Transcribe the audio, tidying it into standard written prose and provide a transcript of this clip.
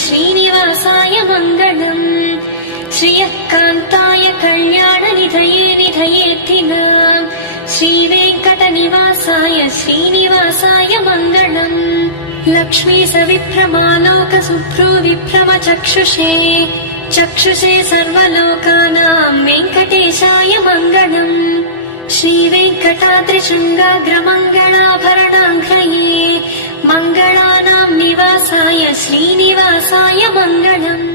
श्रीनिवासाय मङ्गलम्। श्रियःकान्ताय कल्याणनिधये निधयेत्थिनाम् श्रीवेङ्कटनिवासाय श्रीनिवासाय मङ्गलम्। लक्ष्मी सविभ्रमालोकसुभ्रू विभ्रमचक्षुषे चक्षुषे सर्वलोकानां वेङ्कटेशाय मङ्गलम्। श्रीवेङ्कटाद्रिशृङ्गाग्रमङ्गलाभरणाङ्घ्रये मङ्गलानां निवासाय श्रीनिवासाय मङ्गलम्।